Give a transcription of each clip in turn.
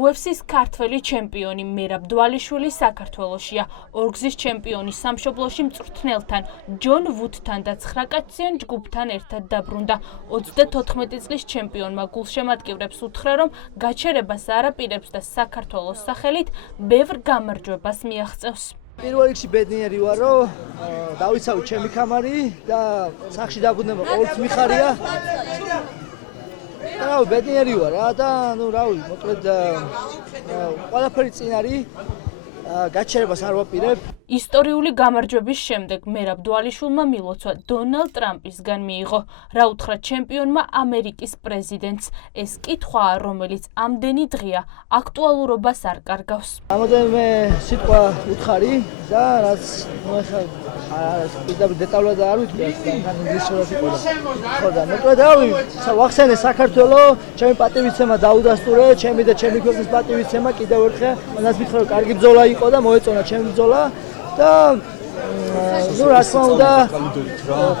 UFC-ს ქართველი ჩემპიონი მერაბ დვალიშვილი საქართველოშია. ორგზის ჩემპიონი სამშობლოში მწვრთნელთან, ჯონ ვუდთან და 9 კაციან ჯგუფთან ერთად დაბრუნდა. 34 წლის ჩემპიონმა გულშემატკივრებს უთხრა, რომ გაჩერებას არ აპირებს და საქართველოს სახელით ბევრ გამარჯვებას მიაღწევს. პირველ რიგში ბედნიერი ვარ, რომ დავიცავი ჩემი კამარი და სახში დაბრუნება ყოველთვის მიხარია. რავი, ბედნიერი ვარ რა და მოკლედ ყველაფერი წინ არის. გაჩერებას არ ვაპირებ. ისტორიული გამარჯვების შემდეგ მერაბ დვალიშვილმა მილოცვა დონალდ ტრამპისგან მიიღო. რა უთხრა ჩემპიონმა ამერიკის პრეზიდენტს. ეს კითხვაა, რომელიც ამდენი დღეა აქტუალურობას არ კარგავს. რამოდენიმე სიტყვა უთხარი და რაც პირდაპირ დეტალურად არ ვიტყვი, თან ინგლისურად იყო. ხო და მოკლედ ვახსენე საქართველოს, ჩემი პატივისცემა დაუდასტურე, ჩემი და ჩემი ქვეყნის პატივისცემა კიდევ ერთხელ, მანაც მითხრა, რომ კარგი ბრძოლა იყო და მოეწონა ჩემი ბრძოლა. და რა თქმა უნდა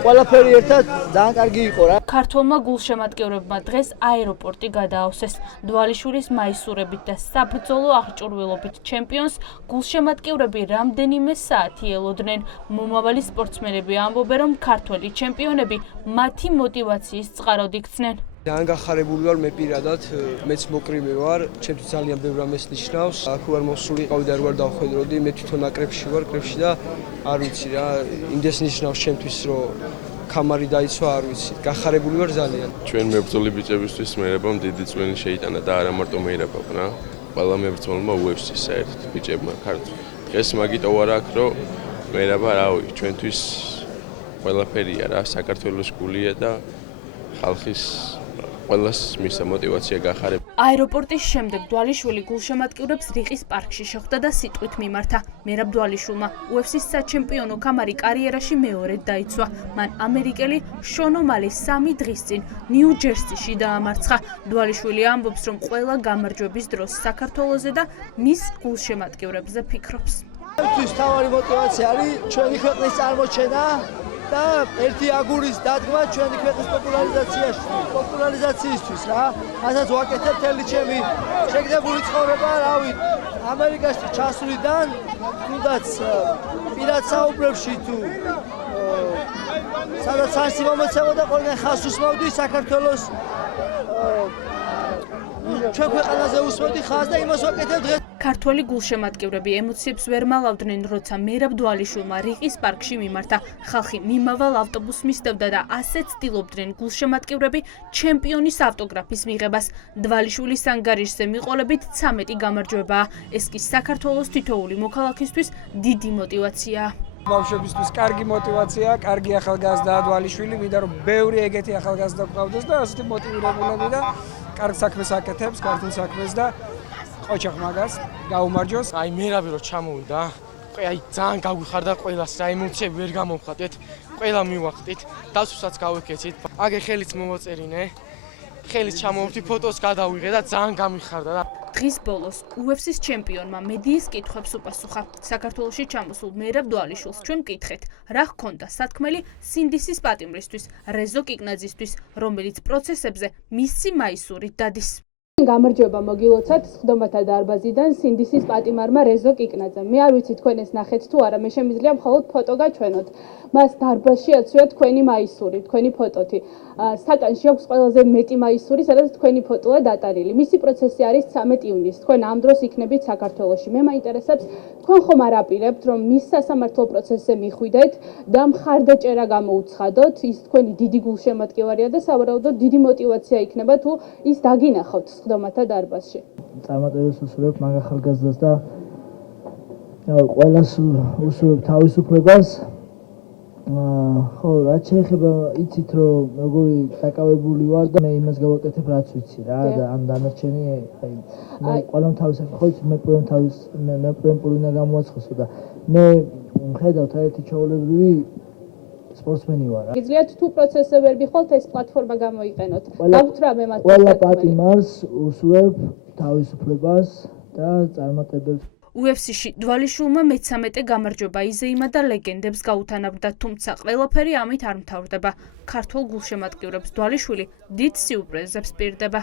ყველაფერი ერთად ძალიან კარგი იყო რა. ქართველმა გულშემატკივრებმა დღეს აეროპორტი გადაავსეს. დვალიშვილის მაისურებით და საბრძოლო აღჭურვილობით ჩემპიონს გულშემატკივრები რამდენიმე საათი ელოდნენ. მომავალი სპორტსმენები ამბობენ, რომ ქართველი ჩემპიონები მათი მოტივაციის წყაროდ იქცნენ. ძალიან გახარებული ვარ მე პირადად, მეც მოკრივე ვარ, ჩემთვის ძალიან ბევრ რამეს ნიშნავს. აქ ვარ მოსულიყავი და არ ვარ დავხვედროდი, მე თვითონ აკრებში ვარ, კრებში და არ ვიცი რა, იმდეს ნიშნავს ჩემთვის, რომ კამარი დაიცვა, არ ვიცი. გახარებული ვარ ძალიან. ჩვენ მებრძოლი ბიჭებისთვის მერაბამ დიდი წვლილი შეიტანა და არა მარტო მერაბამ რა. ყველა მებრძოლმა UFC-ს საერთოდ ბიჭებმა ქართულ. დღეს მაგიტო ვარ აქ, რომ მერაბა რავი, ჩვენთვის ყველაფერია რა, საქართველოს გულია და ხალხის ყველას მისცა მოტივაცია გახარება. აეროპორტის შემდეგ დვალიშვილი გულშემატკივრებს რიყის პარკში შეხვდა და სიტყვით მიმართა. მერაბ დვალიშვილმა UFC-ს საჩემპიონო კამარი კარიერაში მეორედ დაიცვა. მან ამერიკელი შონ ომალის 3 დღის წინ ნიუ-ჯერსიში დაამარცხა. დვალიშვილი ამბობს, რომ ყველა გამარჯვების დროს საქართველოზე და მის გულშემატკივრებზე ფიქრობს. ჩემთვის თავარი მოტივაცია არის ჩვენი ქვეყნის წარმოჩენა და ერთი აგურის დადგმა ჩვენი ქვეყნის პოპულარიზაციისთვის რა. ასაც ვაკეთებ მთელი ჩემი შეგდებული ცხოვრება, რავი, ამერიკაში ჩასვლიდან, თუნდაც პირად საუბრებში თუ სადაც არსი მომეცემოდა ყველგან ხაზს უსმევდი საქართველოს ჩვენ ქვეყანაზე უსმევდი ხაზს და იმას ვაკეთებ დღეს. ქართველი გულშემატკივრები ემოციებს ვერ მალავდნენ, როცა მერაბ დვალიშვილმა რიყის პარკში მიმართა. ხალხი მიმავალ ავტობუსს მისდევდა და ასეც ცდილობდნენ გულშემატკივრები ჩემპიონის ავტოგრაფის მიღებას. დვალიშვილის ანგარიშზე მიყოლებით 13 გამარჯვებაა. ეს კი საქართველოს თითოეული მოქალაქისთვის დიდი მოტივაციაა. ბავშვებისთვის კარგი მოტივაცია, კარგი ახალგაზრდა დვალიშვილი, ვიდა რომ ბევრი ეგეთი ახალგაზრდა გვყავდეს და ასეთი მოტივირებულები და კარგ საქმეს აკეთებს, ქართულ საქმეს და ოჩახ მაგას გაუმარჯოს. აი მერაბი რო ჩამოვიდა, აი ძალიან გაგვიხარდა ყველას რა, ემოციები ვერ გამოვხატეთ, ყველა მივახტით, დასვსაც გავიქეცით. აგე ხელიც მომოწერინე, ხელით ჩამოვთი ფოტოს გადავიღე და ძალიან გამიხარდა რა. დღის ბოლოს UFC-ს ჩემპიონმა მედიის კითხვებს უპასუხა. საქართველოში ჩამოსულ მერაბ დვალიშვილს ჩვენ ვკითხეთ, რა ჰქონდა სათქმელი სინდისის პატიმრისთვის, რეზო კიკნაძისთვის, რომელიც პროცესებზე მისი მაისურით დადის. გამარჯვება მოგილოცათ სხდომათა დარბაზიდან სინდისის პატიმარმა რეზო კიკნაძემ. მე არ ვიცი თქვენ ეს ნახეთ თუ არა, მე შემიძლია მხოლოდ ფოტო გაჩვენოთ. მას დარბაზში აცვია თქვენი მაისური, თქვენი ფოტოთი. სტაკანში აქვს ყველაზე მეტი მაისური, სადაც თქვენი ფოტოა დატანილი. მისი პროცესი არის 13 ივნისს. თქვენ ამ დროს იქნებით საქართველოში. მე მაინტერესებს, თქვენ ხომ არ აპირებთ, რომ მის სასამართლო პროცესზე მიხვიდეთ და მხარდაჭერა გამოუცხადოთ? ის თქვენი დიდი გულშემატკივარია და სავარაუდოდ დიდი მოტივაცია იქნება თუ ის დაგინახავთ სხდომათა დარბაზში. წარმატებას უსურვებ მაგ ახალგაზრდას და ყველას უსურვებ თავისუფლებას. ხო, რაც შეეხება იცით რომ როგორი დაკავებული ვარ და მე იმას გავაკეთებ რაც ვიცი რა და ამ დანარჩენი მე ყველამ თავის ხო იცით მე პრემპული უნდა გამოვაცხოსო და მე ხედავთ ერთი ჩაოლებრივი სპორტსმენი ვარ რა. გიძლიათ თუ პროცესზე ვერ მიხვალთ ეს პლატფორმა გამოიყენოთ. აქვთ რამე მათ ყველა პატიმარს უსურვებ თავისუფლებას და წარმატებებს. UFC-ში დვალიშვილმა მე-13 გამარჯვება იზეიმა და ლეგენდებს გაუთანაბრდა, თუმცა ყველაფერი ამით არ მთავრდება. ქართულ გულშემატკივრებს დვალიშვილი დიდ სიურპრიზებს პირდება.